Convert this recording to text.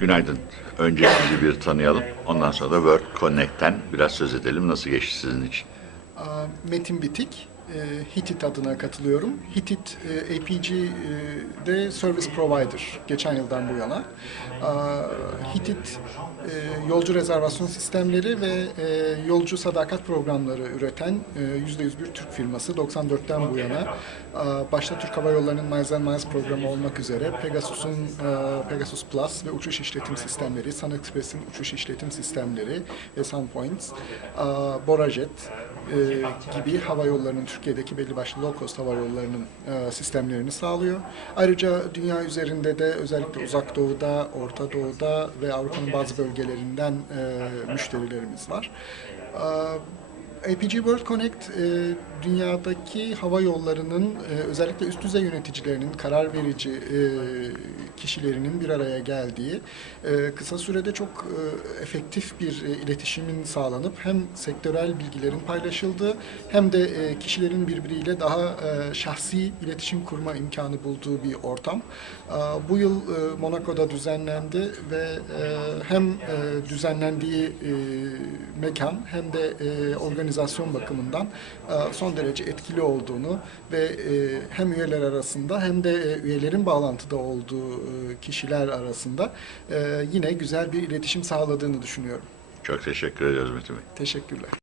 Günaydın. Önce sizi bir tanıyalım. Ondan sonra da World Connect'ten biraz söz edelim. Nasıl geçti sizin için? Metin Bitik, Hitit adına katılıyorum. Hitit e, APG'de Service Provider geçen yıldan bu yana. Hitit e, yolcu rezervasyon sistemleri ve e, yolcu sadakat programları üreten e, %100 bir Türk firması 94'ten bu yana. Başta Türk Hava Yolları'nın Miles and Miles programı olmak üzere Pegasus'un e, Pegasus Plus ve uçuş işletim sistemleri, Sun Express'in uçuş işletim sistemleri ve Sunpoints, Borajet, e, gibi hava yollarının Türkiye'deki belli başlı low cost hava yollarının e, sistemlerini sağlıyor. Ayrıca dünya üzerinde de özellikle uzak doğuda, orta doğuda ve Avrupa'nın bazı bölgelerinden e, müşterilerimiz var. E, APG World Connect e, dünyadaki hava yollarının e, özellikle üst düzey yöneticilerinin, karar verici e, kişilerinin bir araya geldiği kısa sürede çok e, efektif bir iletişimin sağlanıp hem sektörel bilgilerin paylaşıldığı hem de kişilerin birbiriyle daha şahsi iletişim kurma imkanı bulduğu bir ortam. Bu yıl Monaco'da düzenlendi ve hem düzenlendiği mekan hem de organizasyon bakımından e, son derece etkili olduğunu ve e, hem üyeler arasında hem de e, üyelerin bağlantıda olduğu kişiler arasında yine güzel bir iletişim sağladığını düşünüyorum. Çok teşekkür ediyoruz Metin Bey. Teşekkürler.